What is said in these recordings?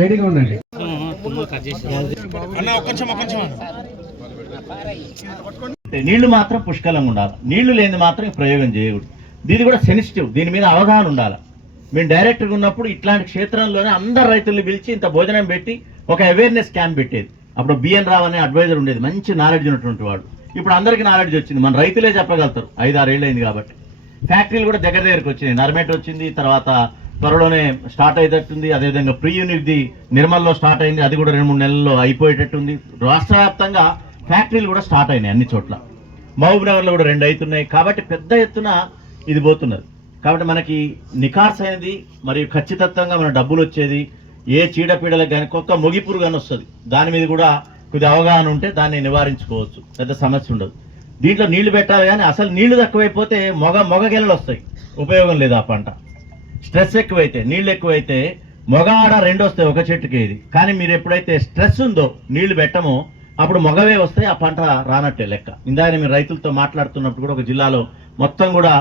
రెడీగా ఉండండి. నీళ్ళు మాత్రం పుష్కలంగా ఉండాలి. నీళ్ళు లేని మాత్రం ప్రయోగం చేయకూడదు. దీని కూడా సెన్సిటివ్ దీని మీద అవగాహన ఉండాలి. మేము డైరెక్ట్గా ఉన్నప్పుడు ఇట్లాంటి క్షేత్రంలోనే అందరు రైతుల్ని పిలిచి ఇంత భోజనం పెట్టి ఒక అవేర్నెస్ క్యాంప్ పెట్టేది. అప్పుడు బిఎన్ రావు అనే అడ్వైజర్ ఉండేది. మంచి నాలెడ్జ్ ఉన్నటువంటి వాడు. ఇప్పుడు అందరికీ నాలెడ్జ్ వచ్చింది. మన రైతులే చెప్పగలుగుతారు. ఐదు ఆరు ఏళ్ళు అయింది కాబట్టి. ఫ్యాక్టరీలు కూడా దగ్గర దగ్గరకు వచ్చినాయి. నర్మేట్ వచ్చింది. తర్వాత త్వరలోనే స్టార్ట్ అయ్యేటట్టుంది. అదేవిధంగా ప్రీ యూనిట్ది నిర్మల్లో స్టార్ట్ అయింది. అది కూడా రెండు మూడు నెలల్లో అయిపోయేటట్టుంది. రాష్ట్ర వ్యాప్తంగా ఫ్యాక్టరీలు కూడా స్టార్ట్ అయినాయి అన్ని చోట్ల. మహబూబ్నగర్లో కూడా రెండు అవుతున్నాయి కాబట్టి పెద్ద ఎత్తున ఇది పోతున్నది. కాబట్టి మనకి నికార్స్ అయినది మరియు ఖచ్చితత్వంగా మన డబ్బులు వచ్చేది. ఏ చీడపీడలకు కానీ కుక్క మొగిపురు కానీ వస్తుంది. దాని మీద కూడా కొద్ది అవగాహన ఉంటే దాన్ని నివారించుకోవచ్చు. పెద్ద సమస్య ఉండదు. దీంట్లో నీళ్ళు పెట్టాలి కానీ అసలు నీళ్ళు తక్కువైపోతే మొగ మొగ గెలలు వస్తాయి. ఉపయోగం లేదు ఆ పంట. స్ట్రెస్ ఎక్కువైతే నీళ్ళు ఎక్కువైతే మొగ ఆడ రెండు వస్తాయి ఒక చెట్టుకి ఇది. కానీ మీరు ఎప్పుడైతే స్ట్రెస్ ఉందో నీళ్ళు పెట్టమో అప్పుడు మొగవే వస్తాయి ఆ పంట రానట్టే లెక్క. ఇందాక మీరు రైతులతో మాట్లాడుతున్నప్పుడు కూడా ఒక జిల్లాలో మొత్తం కూడా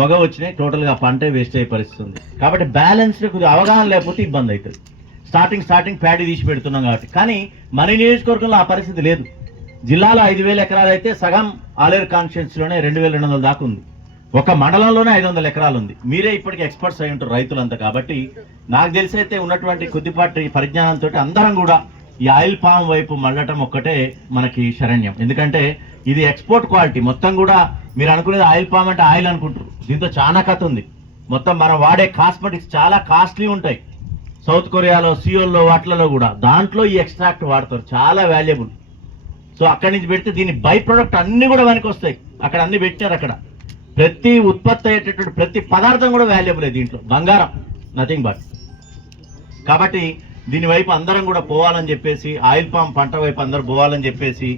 మొగ వచ్చినాయి టోటల్గా పంటే వేస్ట్ అయ్యే పరిస్థితి ఉంది కాబట్టి బ్యాలెన్స్డ్ కొద్దిగా అవగాహన లేకపోతే ఇబ్బంది అవుతుంది. స్టార్టింగ్ స్టార్టింగ్ ప్యాడీ తీసి పెడుతున్నాం కాబట్టి. కానీ మన నియోజకవర్గంలో ఆ పరిస్థితి లేదు. జిల్లాలో ఐదు వేల ఎకరాలు అయితే సగం ఆలేరు కాన్స్టిట్యున్సీ రెండు వేల రెండు వందల దాకా ఉంది. ఒక మండలంలోనే ఐదు వందల ఎకరాలు ఉంది మీరే ఇప్పటికి ఎక్స్పర్ట్స్ అయి ఉంటారు రైతులంతా కాబట్టి నాకు తెలిసి అయితే ఉన్నటువంటి కొద్దిపాటి పరిజ్ఞానంతో అందరం కూడా ఈ ఆయిల్ పామ్ వైపు మళ్ళటం ఒక్కటే మనకి శరణ్యం. ఎందుకంటే ఇది ఎక్స్పోర్ట్ క్వాలిటీ. మొత్తం కూడా మీరు అనుకునేది ఆయిల్ పామ్ అంటే ఆయిల్ అనుకుంటారు. దీంతో చాలా కథ ఉంది. మొత్తం మనం వాడే కాస్మెటిక్స్ చాలా కాస్ట్లీ ఉంటాయి. సౌత్ కొరియాలో సియోల్లో వాటిలలో కూడా. దాంట్లో ఈ ఎక్స్ట్రాక్ట్ వాడతారు. చాలా వాల్యుబుల్. సో అక్కడి నుంచి పెడితే దీని బై ప్రొడక్ట్ అన్నీ కూడా వెనక వస్తాయి అక్కడ అన్ని పెట్టారు అక్కడ. ప్రతి ఉత్పత్తి అయ్యేటటువంటి ప్రతి పదార్థం కూడా వాల్యుబుల్ దీంట్లో. బంగారం నథింగ్ బట్ కాబట్టి దీని వైపు అందరం కూడా పోవాలని చెప్పేసి ఆయిల్ పామ్ పంట వైపు అందరూ పోవాలని చెప్పేసి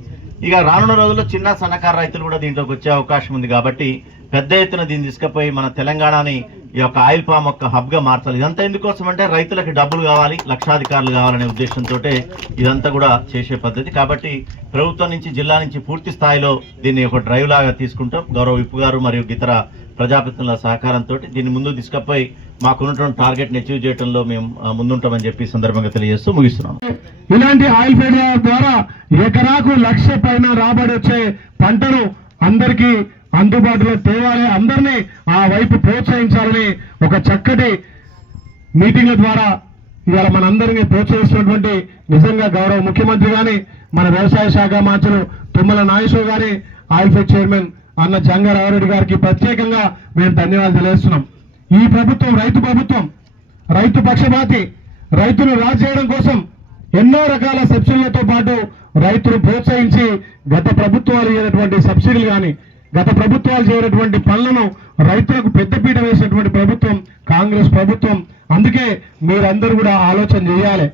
ఇక రానున్న రోజుల్లో చిన్న సన్నకారు రైతులు కూడా దీంట్లోకి వచ్చే అవకాశం ఉంది కాబట్టి పెద్ద ఎత్తున దీన్ని తీసుకుపోయి మన తెలంగాణని ఈ యొక్క ఆయిల్ పామ్ యొక్క హబ్గా మార్చాలి. ఇదంతా ఎందుకోసం అంటే రైతులకు డబ్బులు కావాలి లక్షాధికారులు కావాలనే ఉద్దేశంతో ఇదంతా కూడా చేసే పద్ధతి. కాబట్టి ప్రభుత్వం నుంచి జిల్లా నుంచి పూర్తి స్థాయిలో దీన్ని ఒక డ్రైవ్ లాగా తీసుకుంటాం. గౌరవ విప్పు గారు మరియు ఇతర ప్రజాప్రతినిధుల సహకారంతో దీన్ని ముందు తీసుకుపోయి మాకున్నటువంటి టార్గెట్ని అచీవ్ చేయడంలో మేము ముందుంటామని చెప్పి సందర్భంగా తెలియజేస్తూ ముగిస్తున్నాం. ఇలాంటి ఆయిల్ ఫీడ్ ద్వారా ఎకరాకు లక్ష పైన రాబడి వచ్చే పంటను అందరికీ అందుబాటులో తేవాలి అందరినీ ఆ వైపు ప్రోత్సహించాలని ఒక చక్కటి మీటింగ్ల ద్వారా ఇవాళ మనందరినీ ప్రోత్సహిస్తున్నటువంటి నిజంగా గౌరవ ముఖ్యమంత్రి గాని మన వ్యవసాయ శాఖ మంత్రులు తుమ్మల నాయసు గారి ఆయిల్ ఫెడ్ చైర్మన్ అన్న జంగారావురెడ్డి గారికి ప్రత్యేకంగా మేము ధన్యవాదాలు తెలియజేస్తున్నాం. ఈ ప్రభుత్వం రైతు ప్రభుత్వం రైతు పక్షపాతి రైతును రాజు చేయడం కోసం ఎన్నో రకాల సబ్సిడీలతో పాటు రైతును ప్రోత్సహించి గత ప్రభుత్వాలు చేయనటువంటి సబ్సిడీలు కానీ గత ప్రభుత్వాలు చేయనటువంటి పనులను రైతులకు పెద్దపీట వేసినటువంటి ప్రభుత్వం కాంగ్రెస్ ప్రభుత్వం. అందుకే మీరందరూ కూడా ఆలోచన చేయాలి.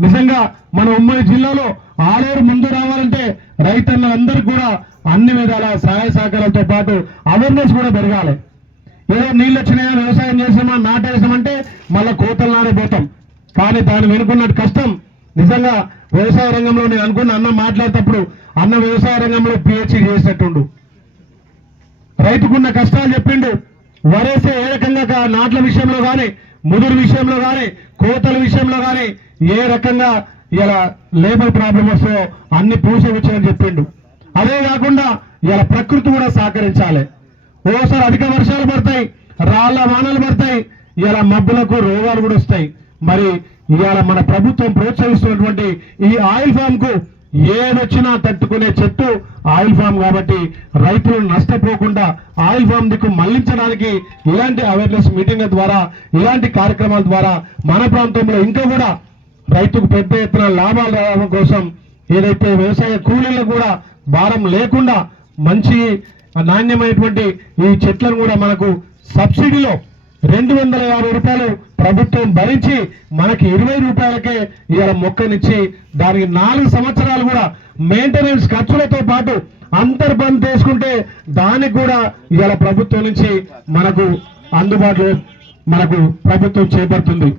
నిజంగా మన ఉమ్మడి జిల్లాలో ఆలేరు ముందు రావాలంటే రైతన్నలందరికీ కూడా అన్ని విధాల సహాయ సహకారాలతో పాటు అవేర్నెస్ కూడా పెరగాలి. ఏదో నీళ్ళు వచ్చినాయా? వ్యవసాయం చేసామా నాటేసామంటే మళ్ళీ కోతలు నాడిపోతాం కానీ తాను వెనుకున్నట్టు కష్టం. నిజంగా వ్యవసాయ రంగంలో నేను అనుకున్న అన్న మాట్లాడేటప్పుడు అన్న వ్యవసాయ రంగంలో పిహెచ్డి చేసినట్టుండు రైతుకున్న కష్టాలు చెప్పిండు. వరేసే ఏ రకంగా నాట్ల విషయంలో కానీ ముదురు విషయంలో కానీ కోతల విషయంలో కానీ ఏ రకంగా ఇలా లేబర్ ప్రాబ్లం వస్తో అన్ని పూసవచ్చని చెప్పిండు. అదే కాకుండా ఇలా ప్రకృతి కూడా సహకరించాలి. ఓసారి అధిక వర్షాలు పడతాయి రాళ్ళ వానలు పడతాయి ఇలా మబ్బులకు రోగాలు కూడా వస్తాయి. మరి ఇవాళ మన ప్రభుత్వం ప్రోత్సహిస్తున్నటువంటి ఈ ఆయిల్ ఫామ్కు ఏదొచ్చినా తట్టుకునే చెట్టు ఆయిల్ ఫామ్ కాబట్టి రైతులు నష్టపోకుండా ఆయిల్ ఫామ్ దిక్కు మళ్ళించడానికి ఇలాంటి అవేర్నెస్ మీటింగ్ల ద్వారా ఇలాంటి కార్యక్రమాల ద్వారా మన ప్రాంతంలో ఇంకా కూడా రైతుకు పెద్ద ఎత్తున లాభాలు రావడం కోసం ఏదైతే వ్యవసాయ కూలీలకు కూడా భారం లేకుండా మంచి నాణ్యమైనటువంటి ఈ చెట్లను కూడా మనకు సబ్సిడీలో రెండు వందల యాభై రూపాయలు ప్రభుత్వం భరించి మనకి ఇరవై రూపాయలకే ఇవాళ మొక్కనిచ్చి దానికి నాలుగు సంవత్సరాలు కూడా మెయింటెనెన్స్ ఖర్చులతో పాటు అంతర్బంద్ చేసుకుంటే దానికి కూడా ఇవాళ ప్రభుత్వం నుంచి మనకు అందుబాటులో మనకు ప్రభుత్వం చేపడుతుంది.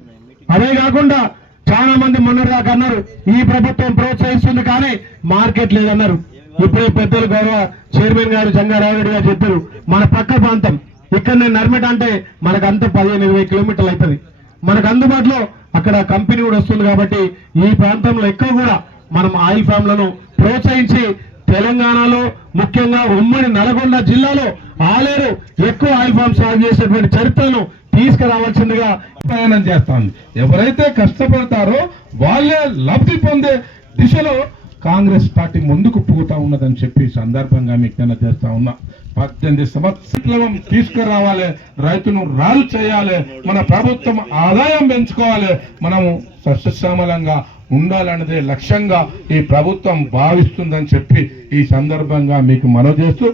అదే కాకుండా చాలా మంది మొన్నటిదాకా అన్నారు ఈ ప్రభుత్వం ప్రోత్సహిస్తుంది కానీ మార్కెట్ లేదన్నారు. ఇప్పుడే పెద్దలు గౌరవ చైర్మన్ గారు జంగారావురెడ్డి గారు చెప్పారు మన పక్క ప్రాంతం ఇక్కడ నేను నర్మట అంటే మనకు అంత పదిహేను ఇరవై కిలోమీటర్లు అవుతుంది. మనకు అందుబాటులో అక్కడ కంపెనీ కూడా వస్తుంది కాబట్టి ఈ ప్రాంతంలో ఎక్కువ కూడా మనం ఆయిల్ ఫామ్లను ప్రోత్సహించి తెలంగాణలో ముఖ్యంగా ఉమ్మడి నల్గొండ జిల్లాలో ఆలేరు ఎక్కువ ఆయిల్ ఫామ్ సాగు చేసేటువంటి చరిత్రను తీసుకురావాల్సిందిగా ప్రయాణం చేస్తాను ఎవరైతే కష్టపడతారో వాళ్ళే లబ్ధి పొందే దిశలో కాంగ్రెస్ పార్టీ ముందుకు పోతా ఉన్నదని చెప్పి సందర్భంగా మీకు తెలియజేస్తా ఉన్నా. పద్దెనిమిది సంవత్సరం తీసుకురావాలి రైతును రాలు చేయాలి మన ప్రభుత్వం ఆదాయం పెంచుకోవాలి మనము సస్యశ్యామలంగా ఉండాలన్నదే లక్ష్యంగా ఈ ప్రభుత్వం భావిస్తుందని చెప్పి ఈ సందర్భంగా మీకు మనవి చేస్తూ